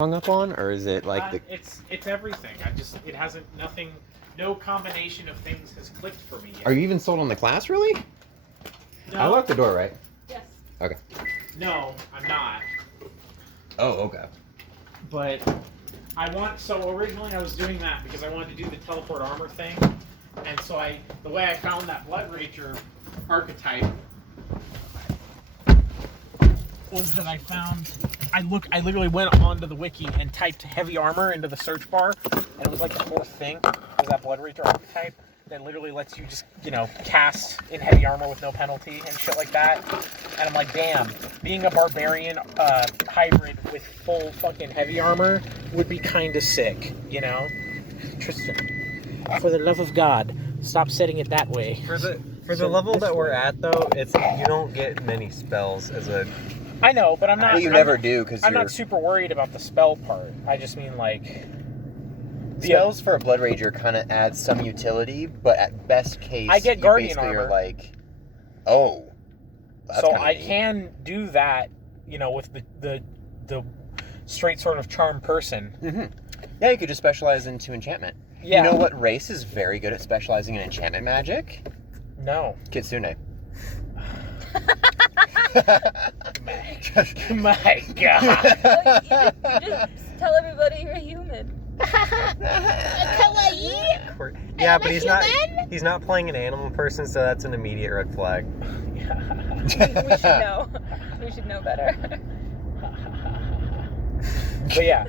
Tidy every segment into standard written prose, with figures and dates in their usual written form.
hung up on, or is it like the? It's everything. It hasn't nothing. No combination of things has clicked for me yet. Are you even sold on the class, really? No. I locked the door, right? Yes. Okay. No, I'm not. Oh, okay. But so originally I was doing that because I wanted to do the teleport armor thing. And so the way I found that Blood Rager archetype was that I literally went onto the wiki and typed heavy armor into the search bar, and it was like the fourth thing was that Blood Rager archetype that literally lets you just, cast in heavy armor with no penalty and shit like that. And I'm like, damn, being a barbarian hybrid with full fucking heavy armor would be kind of sick, Tristan, for the love of God, stop setting it that way. For the level that we're at, though, it's you don't get many spells as a... I know, but I'm not... Well, you never do, because I'm not super worried about the spell part. I just mean, spells for a Blood Rager kind of add some utility, but at best case, I get Guardian basically armor. are like, oh, that's so kinda I neat. can do that, with the straight sort of charm person. Mm-hmm. Yeah, you could just specialize into enchantment. Yeah. You know what race is very good at specializing in enchantment magic? No. Kitsune. My God. Well, you just tell everybody you're human. Yeah, but he's not playing an animal person, so that's an immediate red flag. We should know. We should know better. But yeah,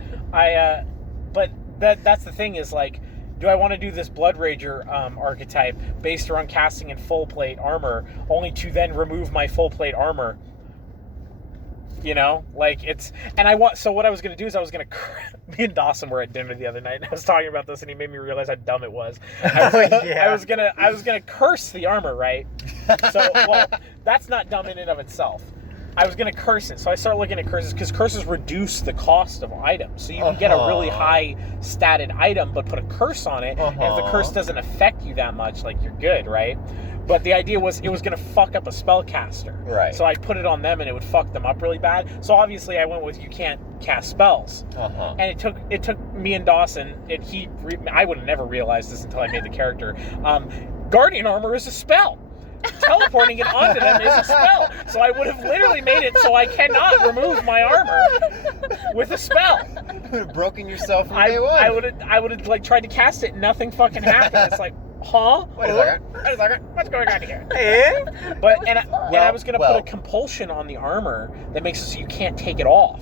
but that's the thing is do I want to do this Blood Rager archetype based around casting in full plate armor, only to then remove my full plate armor? So what I was going to do is me and Dawson were at dinner the other night, and I was talking about this, and he made me realize how dumb it was. I was gonna curse the armor, right? So, well, that's not dumb in and of itself. I was going to curse it, so I started looking at curses, because curses reduce the cost of items. So you can get a really high statted item, but put a curse on it, and if the curse doesn't affect you that much, you're good, right? But the idea was it was going to fuck up a spellcaster. Right. So I put it on them, and it would fuck them up really bad. So obviously I went with you can't cast spells. And it took me and Dawson, I would have never realized this until I made the character. Guardian armor is a spell. Teleporting it onto them is a spell. So I would have literally made it so I cannot remove my armor with a spell. You would have broken yourself from day one. I would have tried to cast it and nothing fucking happened. It's like, huh? Wait a second. What's going on here? But I was gonna put a compulsion on the armor that makes it so you can't take it off.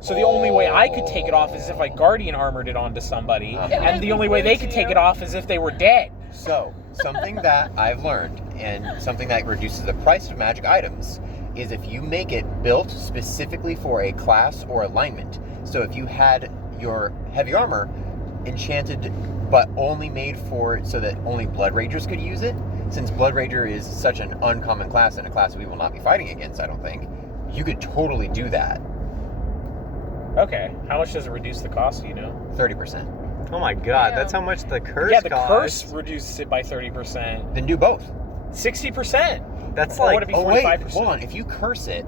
So the only way I could take it off is if I guardian armored it onto somebody, and the only way they could take it off is if they were dead. So, something that I've learned, and something that reduces the price of magic items, is if you make it built specifically for a class or alignment. So if you had your heavy armor enchanted, but only made for so that only Blood Ragers could use it, since Blood Rager is such an uncommon class and a class we will not be fighting against, I don't think, you could totally do that. Okay. How much does it reduce the cost, 30%. Oh my God, that's how much the curse Yeah, the costs. curse reduces it by 30%. Then do both. 60%. That's Or would it be 45%? Wait, hold on. If you curse it,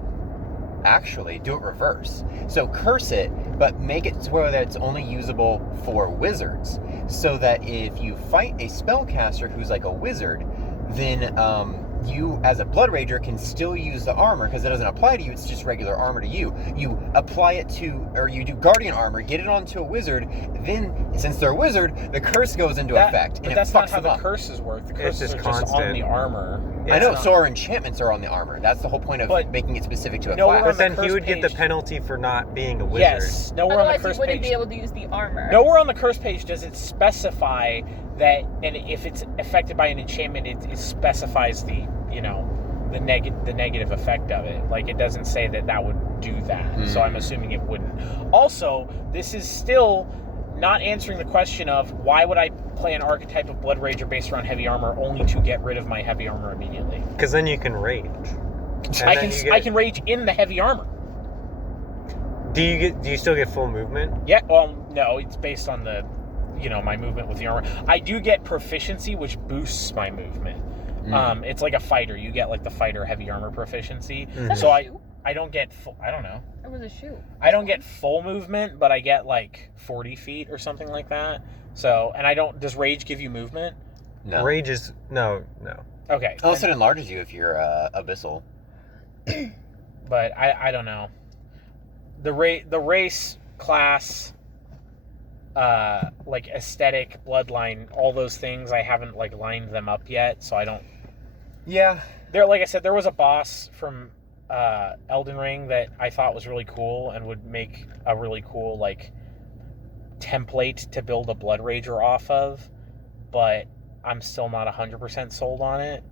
actually do it reverse. So curse it, but make it to where it's only usable for wizards. So that if you fight a spellcaster who's like a wizard, then you, as a Blood Rager, can still use the armor because it doesn't apply to you, it's just regular armor to you. You apply it or you do Guardian armor, get it onto a wizard, then, since they're a wizard, the curse goes into effect. But that's not how the curses work. The curses are just on the armor. I know, so our enchantments are on the armor. That's the whole point of making it specific to a class. But then he would get the penalty for not being a wizard. Yes, nowhere on the curse page. Otherwise, he wouldn't be able to use the armor. Nowhere on the curse page does it specify that, and if it's affected by an enchantment, it specifies the negative effect of it. It doesn't say that would do that. So I'm assuming it wouldn't. Also, this is still not answering the question of why would I play an archetype of Blood Rager based around heavy armor only to get rid of my heavy armor immediately. Because then you can rage. I can rage in the heavy armor. Do you still get full movement? Yeah, well, no, it's based on the my movement with the armor. I do get proficiency, which boosts my movement. It's like a fighter. You get the fighter heavy armor proficiency. So I don't get full, I don't know. It was a shoot. I don't get full movement, but I get like 40 feet or something like that. So, and I don't, does rage give you movement? No. Rage is no. Okay. Unless it enlarges you if you're abyssal. But I don't know. The race, class, like aesthetic, bloodline, all those things, I haven't like lined them up yet, so I don't. Yeah. There, like I said, there was a boss from Elden Ring that I thought was really cool and would make a really cool like template to build a Blood Rager off of, but I'm still not 100% sold on it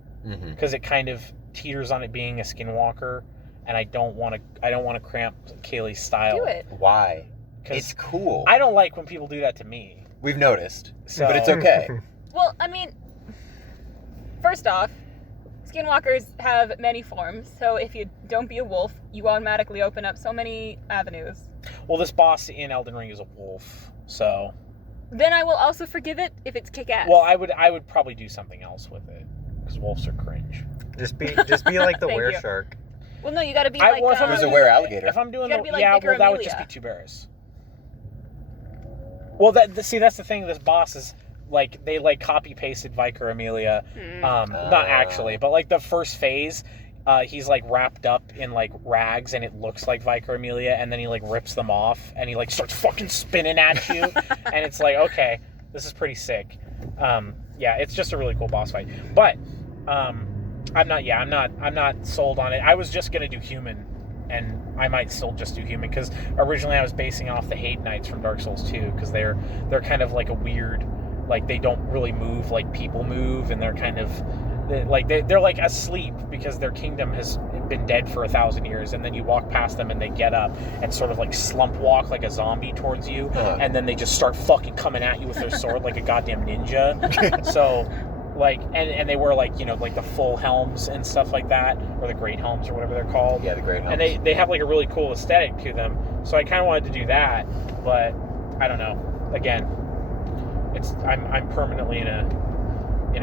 because it kind of teeters on it being a skinwalker, and I don't want to cramp Kaylee's style. Do it. Why? It's cool. I don't like when people do that to me. We've noticed, So- but it's okay. Well, I mean, first off, skinwalkers have many forms, so if you don't be a wolf, you automatically open up so many avenues. Well, this boss in Elden Ring is a wolf, so. Then I will also forgive it if it's kick-ass. Well, I would probably do something else with it because wolves are cringe. Just be like the Thank you. were-shark. Well, no, you gotta be If like... I'm There's a doing- were-alligator. If I'm doing You gotta be like yeah, Vicar well, that would just be Amelia. two bears. Well, see, that's the thing. This boss is like they like copy pasted Vicar Amelia. Not actually, but like the first phase, he's like wrapped up in like rags and it looks like Vicar Amelia, and then he like rips them off and he like starts fucking spinning at you, and it's like, okay, this is pretty sick. Yeah, it's just a really cool boss fight. But I'm not sold on it. I was just gonna do human, and I might still just do human because originally I was basing off the Hate Knights from Dark Souls 2 because they're kind of like a weird, like they don't really move like people move, and they're kind of they're like asleep because their kingdom has been dead for 1,000 years, and then you walk past them and they get up and sort of like slump walk like a zombie towards you, and then they just start fucking coming at you with their sword like a goddamn ninja. So like, and they wear like, you know, like the full helms and stuff like that, or the great helms or whatever they're called. Yeah, the great helms. And they have like a really cool aesthetic to them. So I kind of wanted to do that, but I don't know. Again, I'm permanently in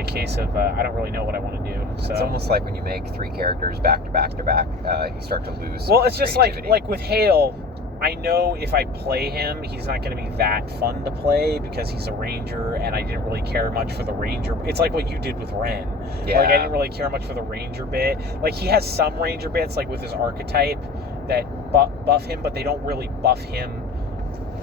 a case of I don't really know what I want to do. So It's almost like when you make 3 characters back to back to back, you start to lose. well, it's just creativity. like with Hale, I know if I play him, he's not going to be that fun to play because he's a ranger, and I didn't really care much for the ranger. It's like what you did with Ren. Yeah. Like I didn't really care much for the ranger bit. Like he has some ranger bits, like with his archetype, that buff him, but they don't really buff him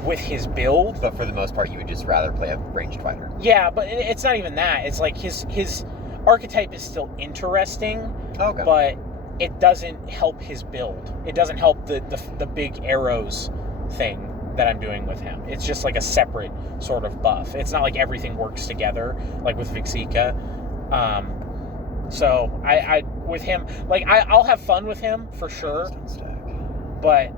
with his build. But for the most part, you would just rather play a ranged fighter. Yeah, but it's not even that. It's like his archetype is still interesting, Okay. but it doesn't help his build. It doesn't help the big arrows thing that I'm doing with him. It's just like a separate sort of buff. It's not like everything works together like with Vixika. So I with him, like I'll have fun with him for sure, but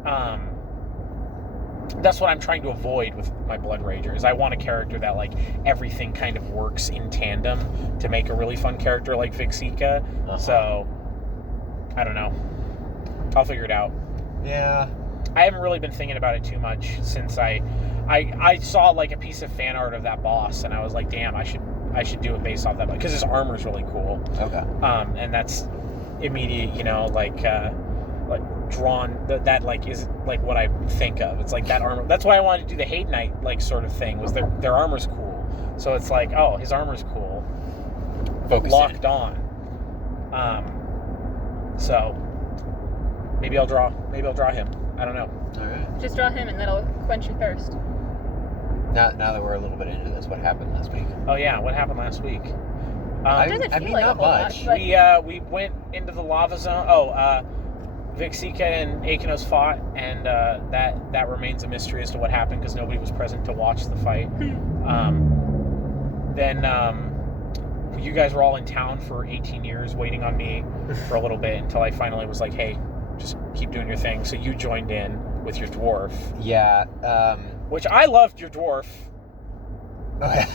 that's what I'm trying to avoid with my Blood Rager. Is I want a character that like everything kind of works in tandem to make a really fun character like Vixika. So I don't know. I'll figure it out. Yeah. I haven't really been thinking about it too much since I saw like a piece of fan art of that boss, and I was like, damn, I should do it based off that, because his armor's really cool. Okay. And that's immediate, you know, like drawn that like is like what I think of. It's like that armor. That's why I wanted to do the Hate Knight like sort of thing. Was their armor's cool, so it's like, oh, his armor's cool. Focus Locked in. on. So maybe I'll draw him. I don't know. All right. Just draw him and that'll quench your thirst. Now that we're a little bit into this, what happened last week? Oh yeah, what happened last week? Doesn't feel like a not whole lot, much. but- We went into the lava zone. Vixika and Akanos fought, and that remains a mystery as to what happened because nobody was present to watch the fight. Then you guys were all in town for 18 years waiting on me for a little bit until I finally was like, hey, just keep doing your thing. So you joined in with your dwarf. Yeah. Which I loved your dwarf. Okay.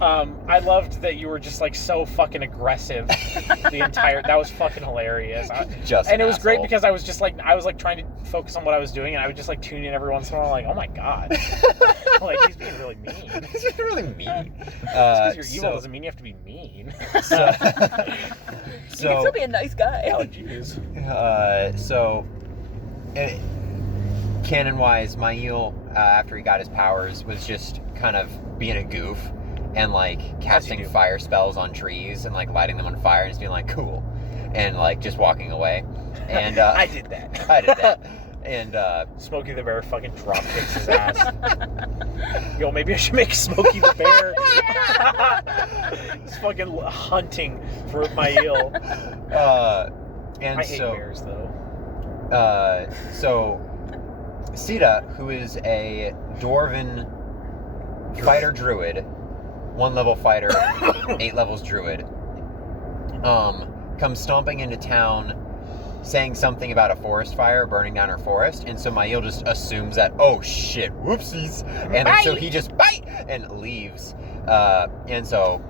I loved that you were just like so fucking aggressive the entire. That was fucking hilarious. Just And it an was great asshole. because I was like trying to focus on what I was doing, and I would just like tune in every once in a while, like, oh my god, like he's being really mean. This is really mean. Just because you're evil doesn't mean you have to be mean. So, You can still be a nice guy. Oh jeez. so canon-wise, Mael, after he got his powers, was just kind of being a goof and like casting fire spells on trees and like lighting them on fire and just being like cool, and like just walking away. And I did that. I did that. And Smokey the Bear fucking drop kicks his ass. Yo, maybe I should make Smokey the Bear. He's fucking hunting for Mael. And I hate bears though. So Sita, who is a dwarven fighter druid, 1 level fighter, 8 levels druid, comes stomping into town saying something about a forest fire burning down her forest, and so Mael just assumes that, oh shit, whoopsies, and then, so he just bite and leaves. And so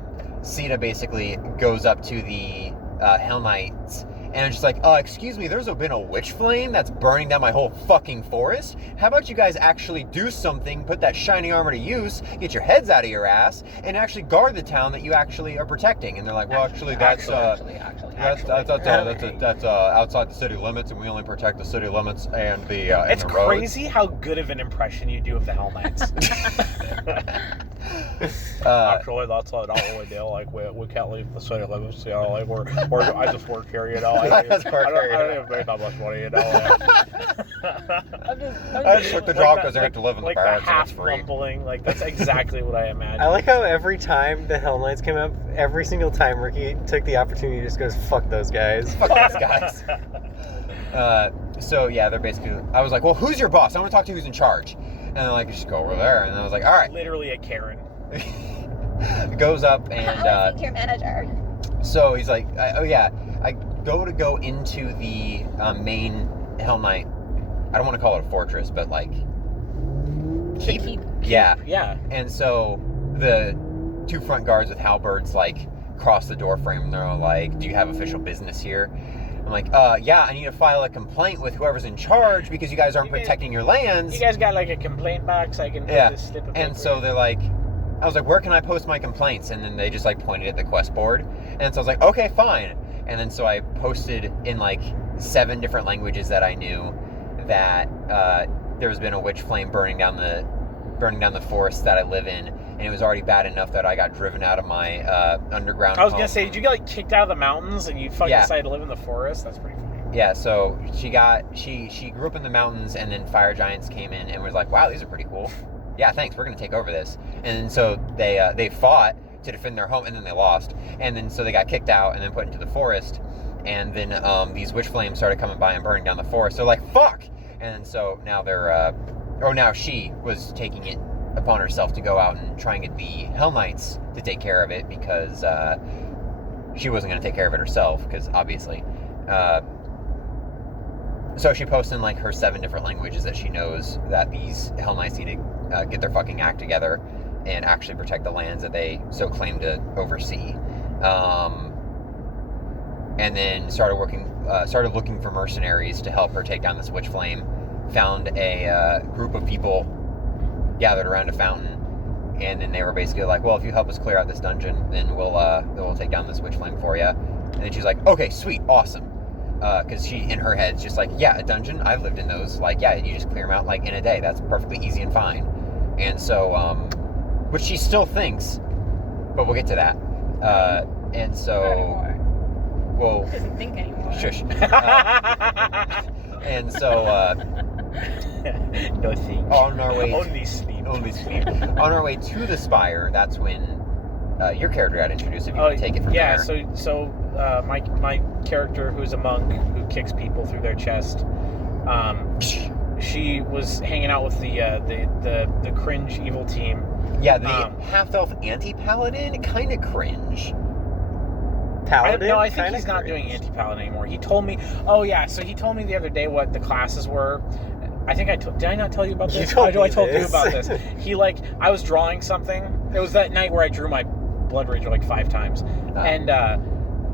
Sita basically goes up to the Hell Knights and it's just like, excuse me, there's been a witch flame that's burning down my whole fucking forest. How about you guys actually do something, put that shiny armor to use, get your heads out of your ass, and actually guard the town that you actually are protecting? And they're like, well, actually, that's outside the city limits, and we only protect the city limits and the It's and the roads. crazy how good of an impression you do of the Hell Knights. Actually, that's not what we do. Like, we can't leave the city limits, you know. Like, I just work here, you know. I don't even make that much money, you know. I just took the job because I have to live in the barracks and it's free. Mumbling, like that's exactly what I imagined. I like how every time the Hell Knights came up, every single time Ricky took the opportunity to just goes, fuck those guys. Fuck those guys. So yeah, they're basically, I was like, well, who's your boss? I want to talk to who's in charge. And they're like, just go over there. And I was like, all right. Literally a Karen. Goes up and I think your manager. So he's like, I go into the main Hell Knight. I don't want to call it a fortress, but like keep. Yeah. Yeah. And so the 2 front guards with halberds like cross the door frame and they're like, do you have official business here? I'm like, yeah, I need to file a complaint with whoever's in charge because you guys aren't protecting your lands. You guys got like a complaint box I can put this slip of paper and so they're like, I was like, where can I post my complaints? And then they just like pointed at the quest board. And so I was like, okay, fine. And then so I posted in like 7 different languages that I knew that there's been a witch flame burning down the forest that I live in, and it was already bad enough that I got driven out of my underground. I was gonna say, did you get like kicked out of the mountains and you fucking decided to live in the forest? That's pretty funny. Yeah, so she grew up in the mountains, and then fire giants came in and was like, wow, these are pretty cool. Yeah, thanks, we're gonna take over this. And so they fought to defend their home, and then they lost. And then so they got kicked out and then put into the forest. And then these witch flames started coming by and burning down the forest. They're like, fuck! And so now now she was taking it upon herself to go out and try and get the Hell Knights to take care of it because she wasn't going to take care of it herself, because obviously. So she posts in like her 7 different languages that she knows that these Hell Knights need to get their fucking act together and actually protect the lands that they so claim to oversee. And then started looking for mercenaries to help her take down this witch flame. Found a group of people gathered around a fountain, and then they were basically like, well, if you help us clear out this dungeon, then we'll take down this witch flame for you. And then she's like, okay, sweet, awesome. Because she, in her head's just like, yeah, a dungeon, I've lived in those. Like, yeah, you just clear them out like in a day. That's perfectly easy and fine. And so, which she still thinks, but we'll get to that. And so, well, Doesn't think anymore. shush. And so, No think. on our way, Only sleep. only sleep. On our way to the spire, that's when your character got introduced. If you want to take it from yeah, there. So my character, who's a monk who kicks people through their chest, she was hanging out with the cringe evil team. Yeah, the half-elf anti-paladin, kind of cringe. Paladin? I think Kinda he's not cringe. doing anti-paladin anymore. He told me, so he told me the other day what the classes were. I think did I not tell you about this? You told me I told you this. about this. I was drawing something. It was that night where I drew my Blood Rager like 5 times.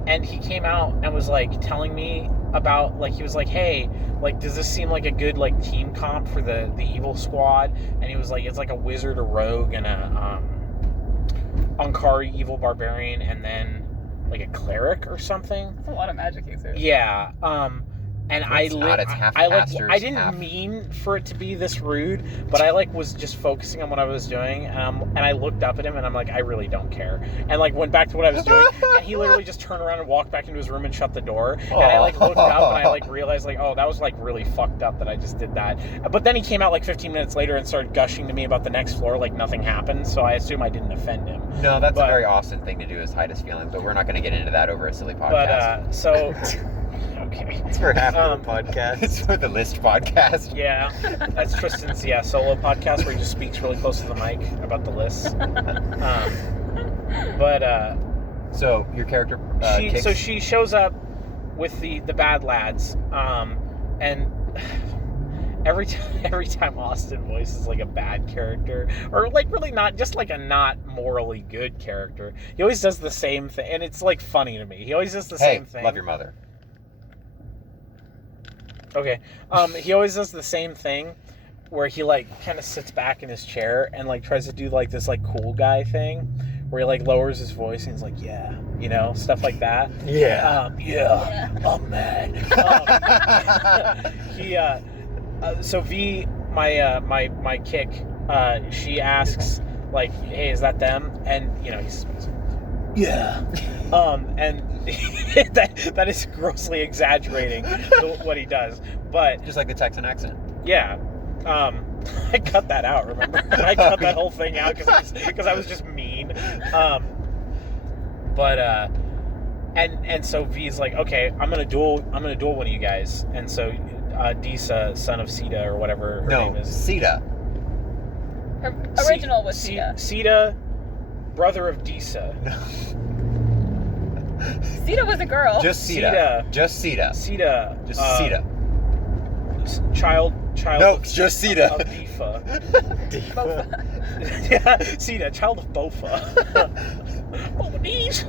And he came out and was like telling me about, like, he was like, hey, like, does this seem like a good like team comp for the evil squad? And he was like, it's like a wizard, a rogue, and a Ankari evil barbarian, and then like a cleric or something. That's a lot of magic users. Yeah. And It's not, it's half I pastors, I didn't half- mean for it to be this rude, but I was just focusing on what I was doing, and I looked up at him and I'm like, I really don't care, and went back to what I was doing, and he literally just turned around and walked back into his room and shut the door, and I looked up and I realized oh, that was really fucked up that I just did that. But then he came out 15 minutes later and started gushing to me about the next floor like nothing happened, so I assume I didn't offend him. No, that's a very Austin thing to do, is hide his feelings, but we're not going to get into that over a silly podcast. But so okay, It's for half of the podcast. It's for the list podcast. yeah, that's Tristan's solo podcast where he just speaks really close to the mic about the lists. So your character kicks... So she shows up with the bad lads, and every time Austin voices a bad character, or really not, just a not morally good character, he always does the same thing, and it's funny to me. He always does the same thing. Love your mother. Okay. He always does the same thing where he kind of sits back in his chair and tries to do this cool guy thing where he lowers his voice and he's yeah, stuff like that. Yeah. I'm mad. So V, my kick, she asks hey, is that them? And he's yeah. And that is grossly exaggerating what he does, but just like the Texan accent. Yeah. I cut that out, remember? I cut that whole thing out because I was just mean. And so V's okay, I'm gonna duel one of you guys. And so Disa, son of Sita or whatever her name is. Sita. Her original was Sita. Sita, brother of Disa. Sita was a girl. Just Sita. Just Sita. Sita. Just Sita. Child. No, just Sita. Of Difa. Bofa. Yeah, Sita, child of Bofa. Bofanies.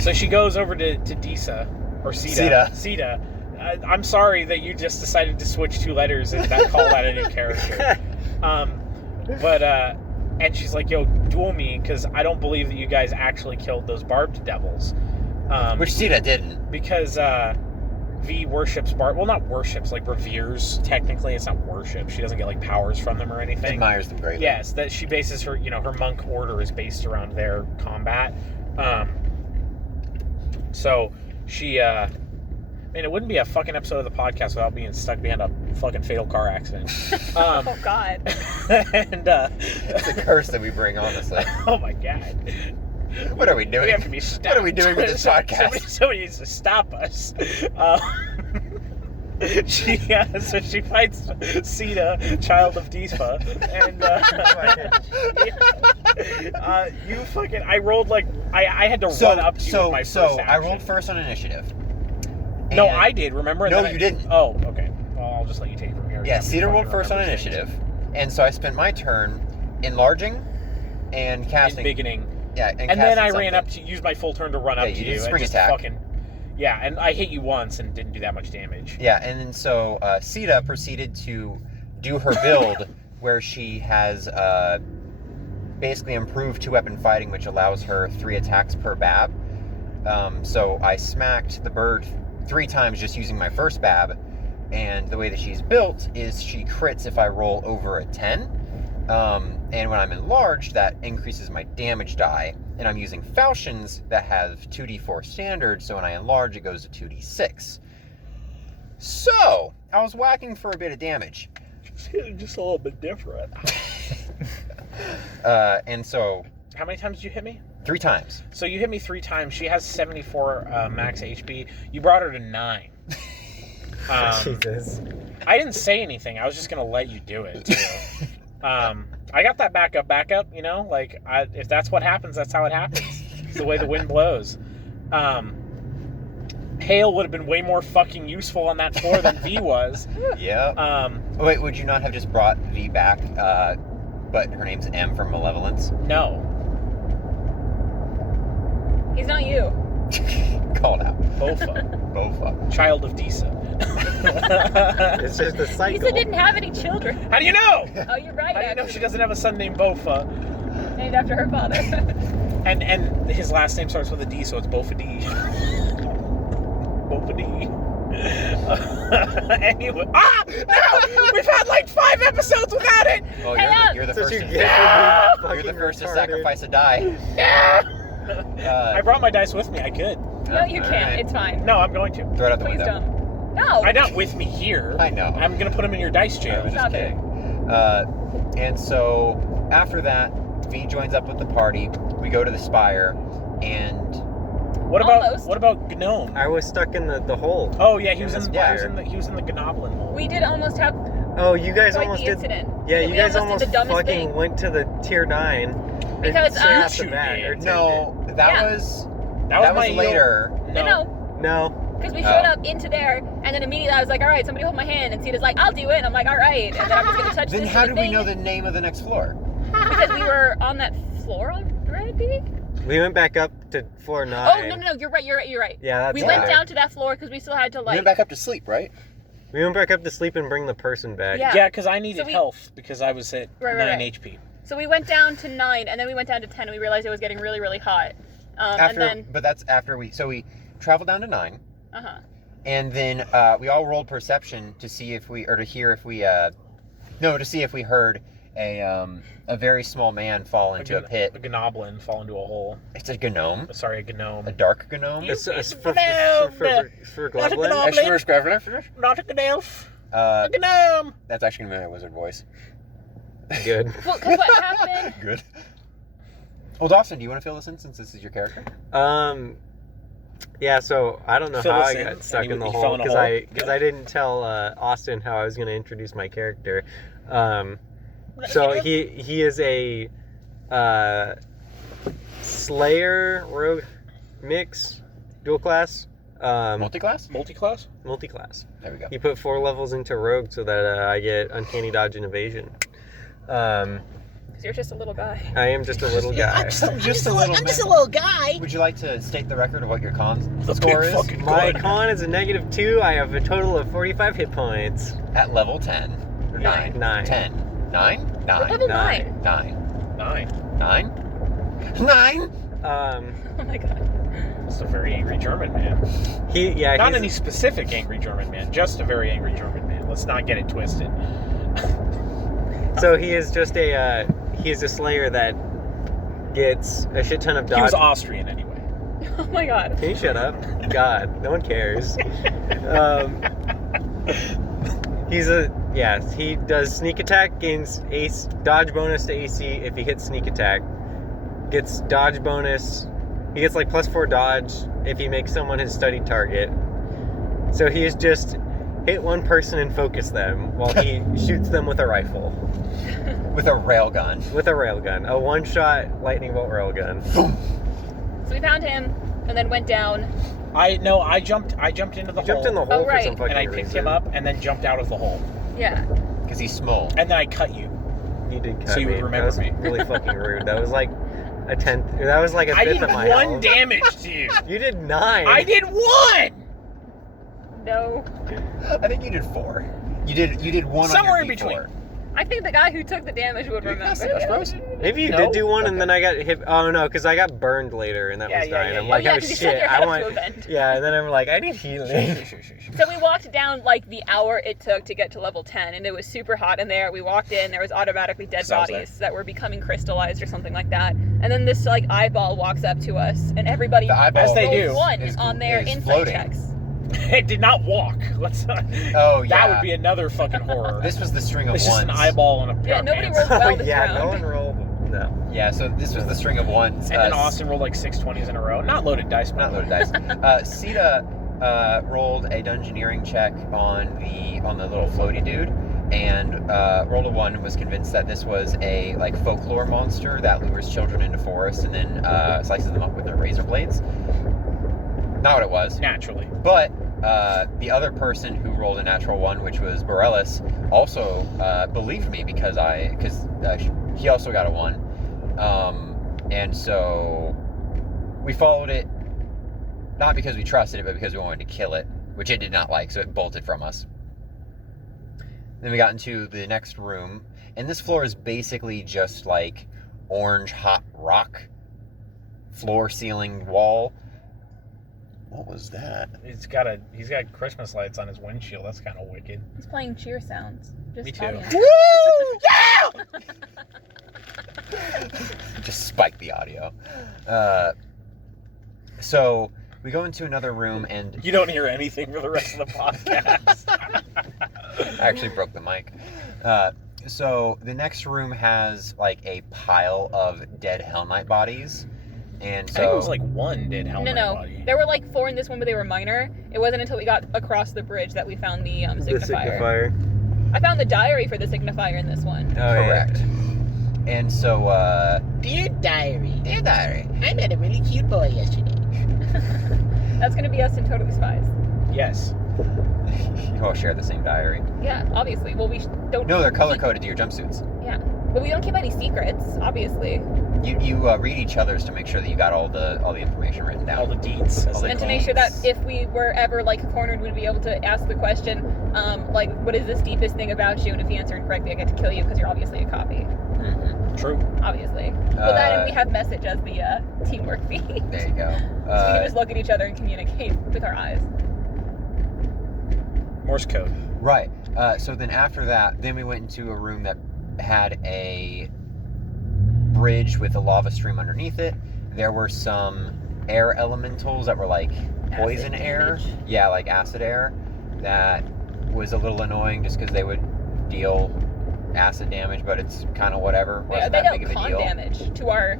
So she goes over to Disa or Sita. Sita. I'm sorry that you just decided to switch 2 letters and call that a new character. And she's yo, duel me, because I don't believe that you guys actually killed those barbed devils. Which Sita didn't. Because V worships well, not worships, reveres, technically. It's not worship. She doesn't get powers from them or anything. Admires them greatly. Yes, that she bases her, her monk order is based around their combat. So she, it wouldn't be a fucking episode of the podcast without being stuck behind a fucking fatal car accident. Oh God. And it's a curse that we bring, honestly. Oh my God. What are we doing? We have to be stopped. What are we doing with this podcast? Somebody needs to stop us. So she fights Sita, child of Difa, and you fucking. I rolled I had to run up to you with my first action. I rolled first on initiative. No, I did. Remember? And no, then you didn't. Oh, okay. Well, I'll just let you take it from here. Yeah, Sita rolled first on initiative, and so I spent my turn enlarging and casting. Beginning. Yeah, and then I ran up to use my full turn to run up to you. Did spring and just attack. Yeah, and I hit you once and didn't do that much damage. Yeah, and then so Sita proceeded to do her build where she has basically improved 2-weapon fighting, which allows her 3 attacks per bab. So I smacked the bird 3 times just using my first bab, and the way that she's built is she crits if I roll over a 10. And when I'm enlarged, that increases my damage die. And I'm using falchions that have 2d4 standard, so when I enlarge, it goes to 2d6. So, I was whacking for a bit of damage. Just a little bit different. And so... How many times did you hit me? 3 times. So you hit me 3 times. She has 74 max HP. You brought her to 9. Jesus. I didn't say anything. I was just going to let you do it, too. I got that backup, if that's what happens, that's how it happens. It's the way the wind blows. Hail would have been way more fucking useful on that floor than V was. Yeah. Wait, would you not have just brought V back, but her name's M from Malevolence? No. He's not you. Called out. Bofa. Child of Disa. It's just a cycle. Disa didn't have any children. How do you know? Oh, you're right. How do you know she doesn't have a son named Bofa? Named after her father. And his last name starts with a D, so it's Bofa D. D&D. Anyway, no! We've had like 5 episodes without it. Oh, Hey, you're the So first. you To, get to be you're the fucking first to retarded. sacrifice a die. I brought my dice with me. I could. No, you All can't. right. It's fine. No, I'm going to. Throw it out the Please window. don't. No. I'm not with me here. I know. I'm gonna put them in your dice I jail. was just Stop it. kidding. And so after that, V joins up with the party. We go to the spire, and What about Almost. Gnome? I was stuck in the hole. Oh yeah, he in was the in spire. he was in the Gnoblin hole. We did almost have Oh, you guys quite almost the did. incident. Yeah, you we guys did almost the dumbest fucking thing. went to the tier 9. Because, straight off You the bat, did. or 10 no, that Yeah. was That was that my was later. No, did. No. because we Oh. showed up into there, and then immediately I was like, all right, somebody hold my hand. And Ceda's like, I'll do it. And I'm like, all right. And then I'm just going to touch Then this how little did we thing. know the name of the next floor? Because we were on that floor already? We went back up to floor 9. Oh, no, you're right. Yeah, that's We right. went down to that floor because we still had to, We like... went back up to sleep, right? We went back up to sleep and bring the person back. Yeah. Yeah, because I needed So we- health because I was at Right, 9 right. HP. So we went down to 9, and then we went down to 10, and we realized it was getting really, really hot. But that's after we traveled down to 9, Uh-huh. and then we all rolled perception to see if we to see if we heard a very small man fall into a pit. A Gnoblin fall into a hole. It's a gnome, Sorry, a gnome. a dark gnome. You- It's for No, Gloveland. Not a Gnoelf. A gnome. That's actually gonna be my wizard voice. Good. Well, because what happened... Good. Well, Dawson, do you want to fill this in since this is your character? Yeah, so I don't know Fill how us I in, got and stuck you- in the you fell hole in a because hole? I didn't tell Austin how I was going to introduce my character. So he is a Slayer rogue mix dual class. Multi-class? Multi-class? Multi-class. There we go. You put 4 levels into rogue so that I get uncanny dodge and evasion. Because you're just a little guy. I am just a little guy. I'm just a little guy. Would you like to state the record of what your con The score big is? fucking My gun. con is a -2. I have a total of 45 hit points. At level 10. Or 9. 9. 10. 9? We're 9. level 9. 9. 9. 9? 9? Oh my god. That's a very angry German man. Not he's- any specific angry German man, just a very angry German man. Let's not get it twisted. So he is just he's a slayer that gets a shit ton of dodge. He was Austrian anyway. Oh my god. Can you shut up? God, no one cares. He does sneak attack, gains dodge bonus to AC if he hits sneak attack. Gets dodge bonus. He gets like +4 dodge if he makes someone his studied target. So he is just hit one person and focus them while he shoots them with a rifle. With a railgun. With a railgun. A one-shot lightning bolt railgun. Boom. So we found him, and then went down. I jumped into the He hole. jumped in the hole Oh, for right. some fucking and I reason. picked him up and then jumped out of the hole. Yeah. Because he's small. And then I cut you. You did cut So you me. would remember that was me. really fucking rude. That was like a tenth. That was like a I fifth did of my 1 health. damage to you. You did 9. I did 1. No. I think you did 4. You did 1 Somewhere on in your between. D4. I think the guy who took the damage would Dude, remember. Smash Bros? Maybe you No? did do 1 and Okay. then I got hit. Oh no, because I got burned later and that Yeah, was yeah, dying. yeah, I'm yeah. like, Oh, yeah, oh 'cause you stuck shit, your head I up want. to a vent. Yeah, and then I'm like, I need healing. So we walked down like the hour it took to get to level 10, and it was super hot in there. We walked in, there was automatically dead 'Cause I was bodies that were becoming crystallized or something like that. And then this like eyeball walks up to us, and everybody The eyeball As they rolled do. one is- on their is insight floating. checks. It did not walk. Let's not. Oh, yeah. That would be another fucking horror. This was the string of It's just an ones. eyeball on a pair Yeah, of nobody pants. rolled Oh well this yeah, round. no one rolled. No. Yeah, so this was the string of ones. And then Austin rolled like 6 20s in a row. Not loaded dice, Not but loaded dice. Sita rolled a dungeoneering check on the little floaty dude, and rolled a 1 and was convinced that this was a like folklore monster that lures children into forests and then slices them up with their razor blades. Not what it was. naturally. But the other person who rolled a natural 1, which was Borellis, also believed me because he also got a 1. And so we followed it, not because we trusted it, but because we wanted to kill it, which it did not like, so it bolted from us. Then we got into the next room, and this floor is basically just like orange hot rock, floor, ceiling, wall. What was that? He's got Christmas lights on his windshield. That's kind of wicked. He's playing cheer sounds. Just Me too. audience. Woo! Yeah! Just spike the audio. So we go into another room and You don't hear anything for the rest of the podcast. I actually broke the mic. So the next room has like a pile of dead Hell Knight bodies. And I so think it was like one dead Hell Knight No. body. There were like 4 in this one, but they were minor. It wasn't until we got across the bridge that we found the The signifier. signifier. I found the diary for the signifier in this one. correct. And so Dear diary, dear diary. I met a really cute boy yesterday. That's gonna be us in Totally Spies. Yes. You all share the same diary. Yeah, obviously. Well, we don't. No, they're color coded to your jumpsuits. Yeah, but we don't keep any secrets, obviously. You read each other's to make sure that you got all the information written down. All the deeds. as All they the And to call make it. sure that if we were ever like cornered, we'd be able to ask the question, like, what is this deepest thing about you? And if you answer incorrectly, I get to kill you because you're obviously a copy. Mhm. True. Obviously. Well, that and we have message as the teamwork feed. There you go. So we can just look at each other and communicate with our eyes. Morse code. Right. So then after that, then we went into a room that had a bridge with a lava stream underneath it. There were some air elementals that were like poison Acid air. damage. Yeah, like acid air. That was a little annoying just because they would deal acid damage, but it's kind of whatever. Yeah, Wasn't they that dealt big of a con deal. damage to our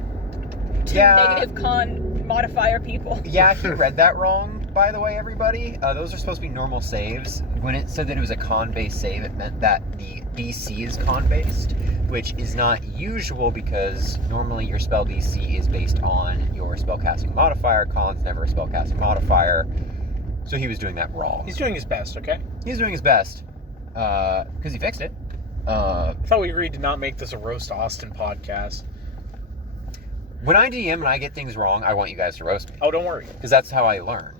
Yeah. negative con modifier people. Yeah, he read that wrong, by the way, everybody. Those are supposed to be normal saves. When it said that it was a con-based save, it meant that the DC is con-based, which is not usual because normally your spell DC is based on your spellcasting modifier. Con's never a spellcasting modifier, so he was doing that wrong. He's doing his best, okay? He's doing his best, because he fixed it. I thought we agreed to not make this a Roast Austin podcast. When I DM and I get things wrong, I want you guys to roast me, Oh, don't worry. because that's how I learn.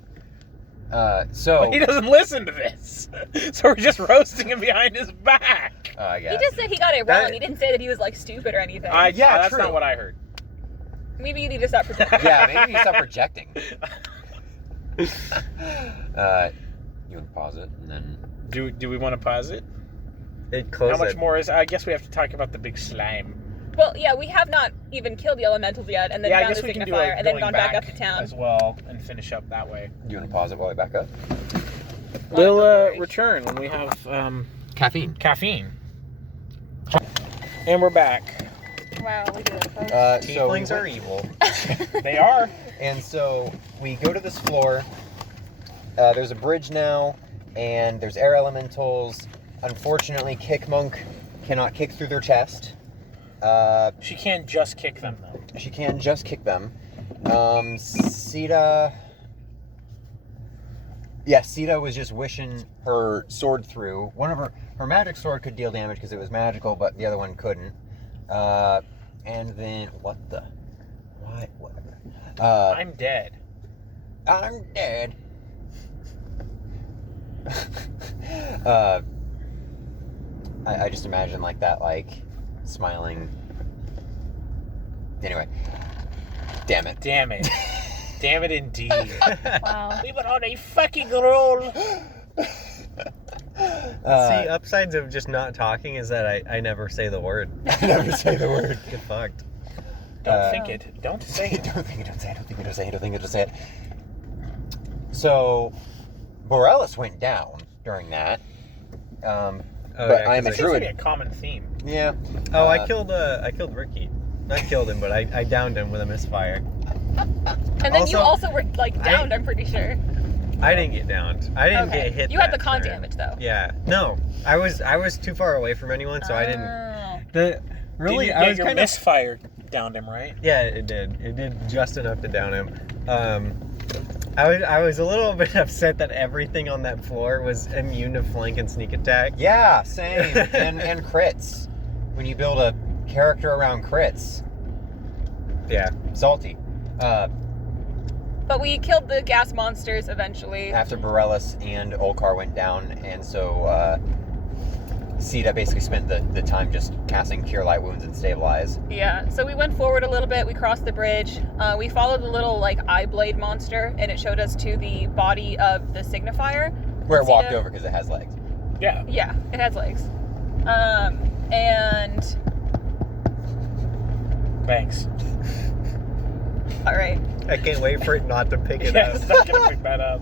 So... He doesn't listen to this. So we're just roasting him behind his back. I guess. He just said he got it That- wrong. He didn't say that he was like stupid or anything. Yeah, that's true. not what I heard. Maybe you need to stop projecting. Yeah, maybe you stop projecting. You would pause it and then. Do we want to pause it? It closed. How much more is? I guess we have to talk about the big slime. Well, yeah, we have not even killed the elementals yet, and then Yeah, I found guess the we can do signifier, it and then going gone back up to town. as well and finish up that way. Do you want to pause it while I back up? We'll don't worry. return when we have Caffeine. caffeine. And we're back. Wow, look at that. Tieflings are evil. They are. And so we go to this floor. There's a bridge now, and there's air elementals. Unfortunately, Kick Monk cannot kick through their chest. She can't just kick them though. She can just kick them. Sita. Yeah, Sita was just wishing her sword through. One of her magic sword could deal damage because it was magical, but the other one couldn't. And then what the? Why? Whatever. I'm dead. I'm dead. I just imagine like that, like smiling. Anyway, damn it. Damn it. Damn it indeed. Wow. We were on a fucking roll. See, upsides of just not talking is that I never say the word. I never say the word. Get fucked. Don't think it. Don't say it. Don't think it. Don't say it. Don't think it. Don't say it. Don't think it. Don't say it. So, Borealis went down during that. But yeah, I'm a That seems to be druid. a common theme. Yeah. Oh, I killed Ricky. Not killed him, but I downed him with a misfire. And then you also were like downed, I'm pretty sure. I didn't get downed. I didn't get hit. You had the that con turn. damage though. Yeah. No, I was too far away from anyone, so I didn't. Oh. The really, Didn't I you, was your kind of. misfire downed him, right? Yeah, it did. It did just enough to down him. I was a little bit upset that everything on that floor was immune to flank and sneak attack. Yeah, same. and crits. When you build a character around crits. Yeah. Salty. But we killed the gas monsters eventually. After Borealis and Olkar went down, and so Sita basically spent the time just casting Cure Light Wounds and Stabilize. Yeah, so we went forward a little bit, we crossed the bridge, we followed the little, like, eye blade monster, and it showed us to the body of the signifier. Where it walked Sita- over because it has legs. Yeah. Yeah, it has legs. And... Thanks. Alright. I can't wait for it not to pick it Yeah, up. it's not gonna pick that up.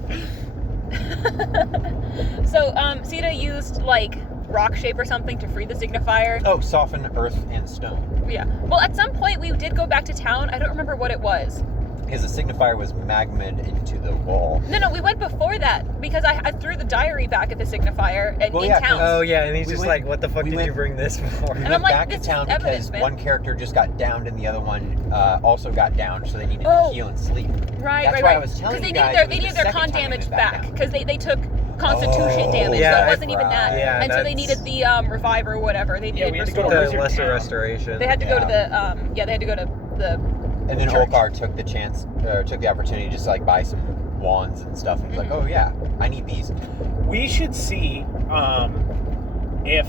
So, Sita used, like, rock shape or something to free the signifier. Oh, soften earth and stone. Yeah. Well, at some point we did go back to town. I don't remember what it was. Because the signifier was magmaed into the wall. No, we went before that because I threw the diary back at the signifier and Well, in yeah, town. Oh yeah, and he's We just went- like, what the fuck we did went- you bring this for? We And went I'm like, back to this is town evidence, because man. one character just got downed and the other one also got downed, so they needed Oh. to heal and sleep. Right, That's right, why I right. was telling they you needed guys their it was they needed the their second con time they damage went back back down. because they took constitution Oh, damage, yeah, so it that's wasn't even that. right. Yeah, and so they that's- needed the revive or whatever. They Yeah, needed we had to go restore. to The Wizard lesser Town. restoration. They had to go to Yeah. the they had to go to the And then church. Olkar took the opportunity to just like buy some wands and stuff, and was like, Mhm. "Oh yeah, I need these." We should see if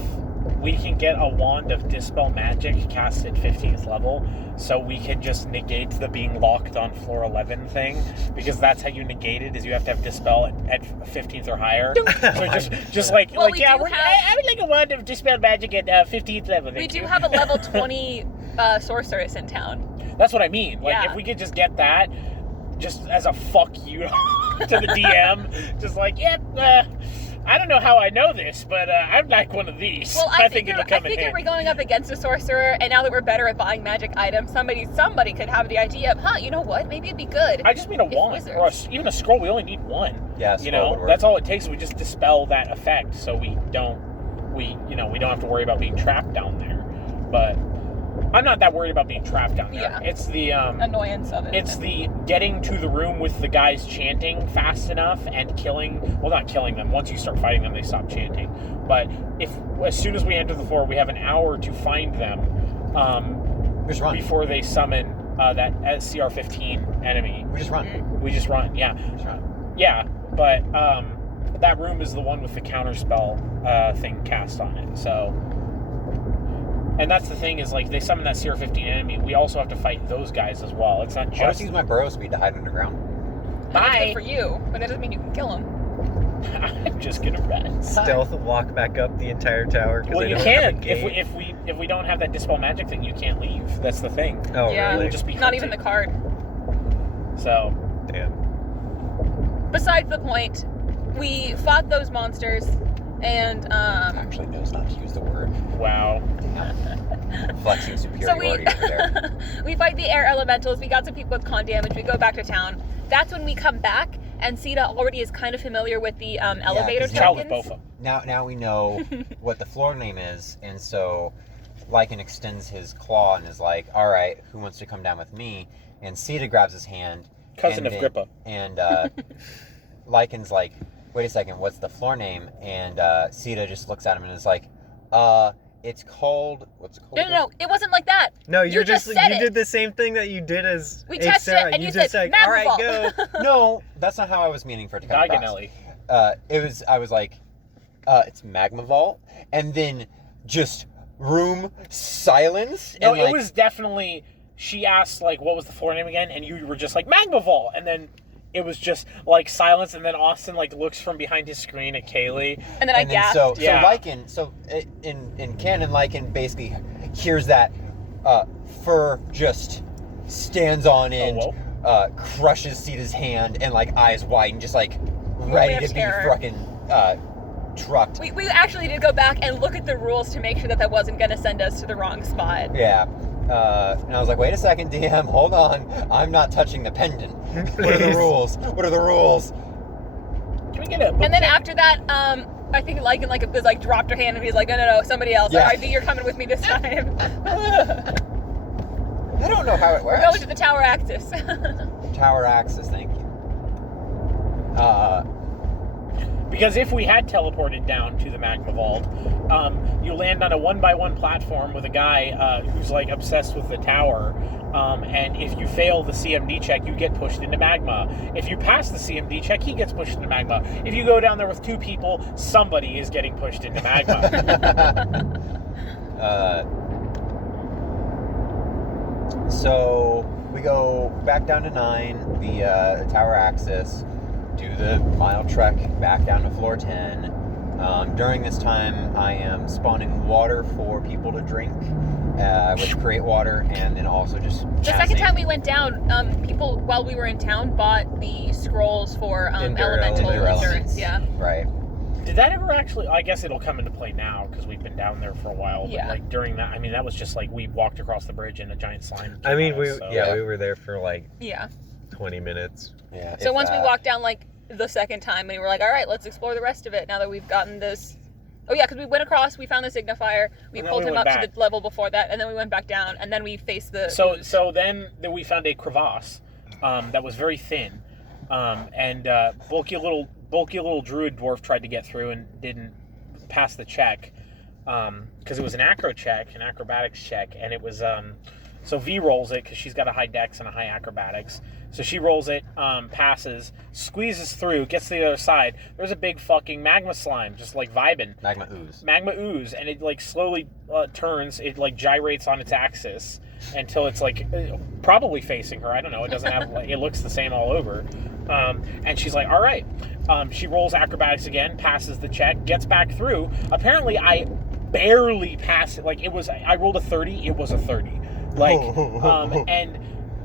we can get a wand of Dispel Magic cast at 15th level, so we can just negate the being locked on floor 11 thing, because that's how you negate it, is you have to have Dispel at 15th or higher. So just like, Well, we yeah, do I would like a wand of Dispel Magic at 15th level. We thank do you. have a level 20 sorceress in town. That's what I mean. Like, Yeah. if we could just get that, just as a fuck you to the DM, just like, yep, I don't know how I know this, but I'd like one of these. Well, I think it'll come in we're handy. going up against a sorcerer, and now that we're better at buying magic items, somebody could have the idea of, you know what? Maybe it'd be good. I just mean a If wand, wizards- or even a scroll. We only need one. Yeah, You scroll know, would work. that's all it takes. We just dispel that effect, so we don't have to worry about being trapped down there. But I'm not that worried about being trapped down there. Yeah. It's the Annoyance of it. It's the getting to the room with the guys chanting fast enough and not killing them. Once you start fighting them, they stop chanting. But as soon as we enter the floor, we have an hour to find them Just run. before they summon that CR-15 enemy. We just run. We just run, yeah. Just run. Yeah, but that room is the one with the counterspell thing cast on it, so... And that's the thing, is like, they summon that CR-15 enemy, we also have to fight those guys as well. It's not I'll just just... use my burrow speed to hide underground. That's Bye. good for you, but that doesn't mean you can kill him. I'm just gonna run. Stealth walk back up the entire tower. 'Cause Well, they you don't have a can't. gate. If we don't have that dispel magic thing, you can't leave. That's the thing. Oh Yeah. really? You'll just be Not even the hunted. card. So Damn. Besides the point, we fought those monsters, and Actually knows not to use the word. wow. Damn. Flexing so superiority over there. we fight the air elementals. We got some people with con damage. We go back to town. That's when we come back, and Sita already is kind of familiar with the elevator 'cause Child with tokens. Bofa. Now we know what the floor name is, and so Lycan extends his claw and is like, "All right, who wants to come down with me?" And Sita grabs his hand. Cousin and of then- Grippa. And Lycan's like, "Wait a second, what's the floor name?" And Sita just looks at him and is like, it's called, what's it called? No, it wasn't like that. No, You just said you it. did the same thing that you did as We Ace tested Sarah. it, and you just said, all right, "Magma go. No, that's not how I was meaning for it to come across. Diagonally. I was like, it's Magma Vault, and then just room silence. No, and it like, was definitely. She asked like, "What was the floor name again?" And you were just like, "Magma Vault," and then it was just like silence, and then Austin like looks from behind his screen at Kaylee. And then I and then gasped. Yeah. so Lycan, in canon, Lycan basically hears that Fur just stands on end, whoa. crushes Sita's hand, and like eyes widen, just like Moment ready of to be terror. fucking trucked. We actually did go back and look at the rules to make sure that wasn't going to send us to the wrong spot. Yeah. And I was like, wait a second, DM, hold on. I'm not touching the pendant. What are the Please. rules? What are the rules? Can we get a? And then after that, I think Lycan was like dropped her hand and he's like, no, somebody else. Yeah. All right, B, you're coming with me this time. I don't know how it We're works. going to the tower axis. Tower axis, thank you. Because if we had teleported down to the magma vault, you land on a 1x1 platform with a guy who's like obsessed with the tower, and if you fail the CMD check, you get pushed into magma. If you pass the CMD check, he gets pushed into magma. If you go down there with 2 people, somebody is getting pushed into magma. So we go back down to 9, the tower access, do the mile trek back down to floor 10. During this time, I am spawning water for people to drink with Create Water, and then also just The second time we went down, people, while we were in town, bought the scrolls for elemental endurance. Yeah. Right. Did that ever actually? I guess it'll come into play now because we've been down there for a while. But Yeah. like during that, I mean, that was just like we walked across the bridge and a giant slime. I mean, came at us, we were there for like Yeah. 20 minutes. Yeah. So once we walked down like the second time, we were like, all right, let's explore the rest of it now that we've gotten this. Oh yeah, because we went across, we found the signifier, we And then pulled we him went up back. to the level before that, and then we went back down, and then we faced the. So then we found a crevasse that was very thin, and bulky little druid dwarf tried to get through and didn't pass the check because it was an acrobatics check, and it was so V rolls it because she's got a high dex and a high acrobatics. So she rolls it, passes, squeezes through, gets to the other side. There's a big fucking magma slime, just like vibing. Magma ooze, and it like slowly turns. It like gyrates on its axis until it's like probably facing her. I don't know. It doesn't have. It looks the same all over. And she's like, all right. She rolls acrobatics again, passes the check, gets back through. Apparently, I barely passed it. Like it was. I rolled a 30. It was a 30. Like and.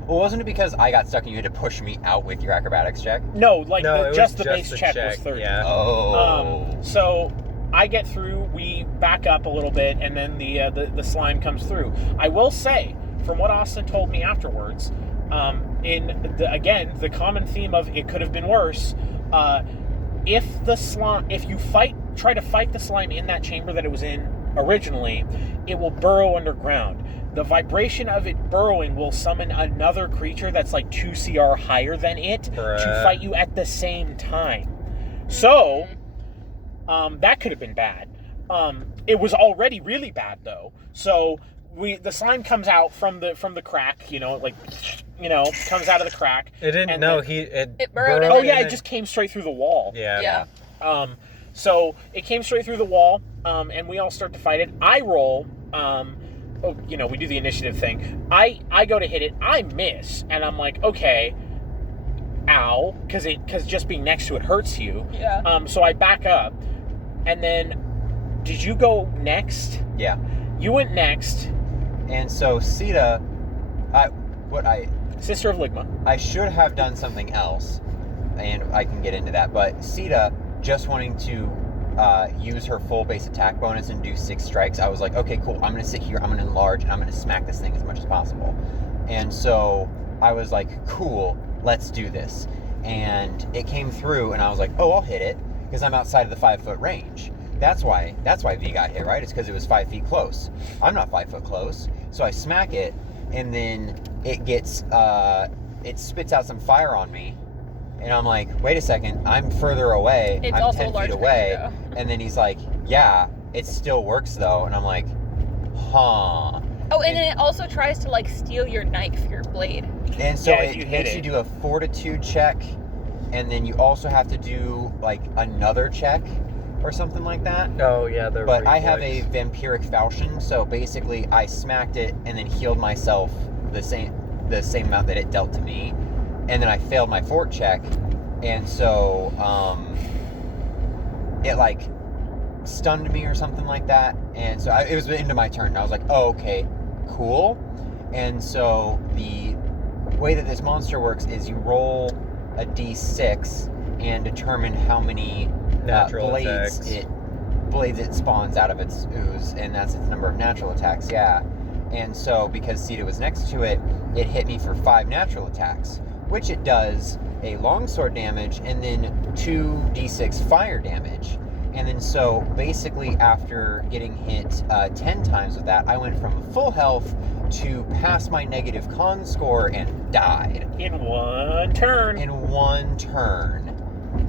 Well, wasn't it because I got stuck and you had to push me out with your acrobatics check? No, like No, it just was the base the check was check, 30. yeah. Oh. So I get through, we back up a little bit, and then the slime comes through. I will say, from what Austin told me afterwards, the common theme of it could have been worse. If you try to fight the slime in that chamber that it was in originally, it will burrow underground. The vibration of it burrowing will summon another creature that's like 2 CR higher than it to fight you at the same time. So, that could have been bad. It was already really bad though. So the slime comes out from the crack, comes out of the crack. It didn't. And No, then- It burrowed Oh in yeah, and it just came straight through the wall. Yeah. So it came straight through the wall, and we all start to fight it. I roll. We do the initiative thing. I go to hit it. I miss, and I'm like, okay, ow, because just being next to it hurts you. Yeah. So I back up, and then, did you go next? Yeah. You went next. And so Sita, Sister of Ligma. I should have done something else, and I can get into that. But Sita, just wanting to use her full base attack bonus and do 6 strikes, I was like, okay, cool. I'm gonna sit here. I'm gonna enlarge, and I'm gonna smack this thing as much as possible. And so I was like, cool, let's do this. And it came through, and I was like, oh, I'll hit it because I'm outside of the 5-foot range. That's why V got hit, right? It's because it was 5 feet close. I'm not 5 foot close, so I smack it, and then it gets it spits out some fire on me, and I'm like, wait a second, I'm further away. It's I'm also 10 a large feet away, creature, and then he's like, yeah, it still works though, and I'm like, huh. Oh, and then it also tries to like steal your knife, your blade. And so Yeah, if it you hit makes it. you do a fortitude check, and then you also have to do like another check or something like that. Oh yeah, the But I have a reflex. vampiric falchion, so basically I smacked it and then healed myself the same amount that it dealt to me, and then I failed my fort check, and so it like stunned me or something like that, and so it was into my turn. And I was like, oh, okay, cool. And so the way that this monster works is you roll a d6 and determine how many Natural blades attacks. it spawns out of its ooze, and that's its number of natural attacks. Yeah. And so because Sita was next to it, it hit me for 5 natural attacks, which it does a longsword damage and then 2d6 fire damage. And then so basically after getting hit 10 times with that, I went from full health to pass my negative con score and died In one turn. in one turn.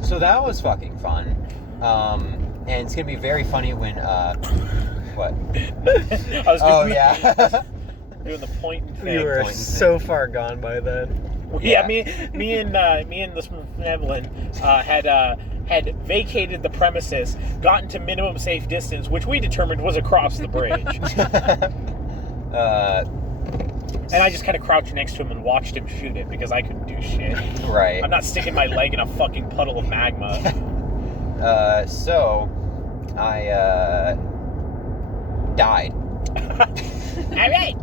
So that was fucking fun. And it's gonna be very funny when what? I was Oh doing yeah. doing the point and You thing. were point. so far gone by then. Yeah, me and this Evelyn had vacated the premises, gotten to minimum safe distance, which we determined was across the bridge, and I just kind of crouched next to him and watched him shoot it because I couldn't do shit. Right. I'm not sticking my leg in a fucking puddle of magma. So I died. All right,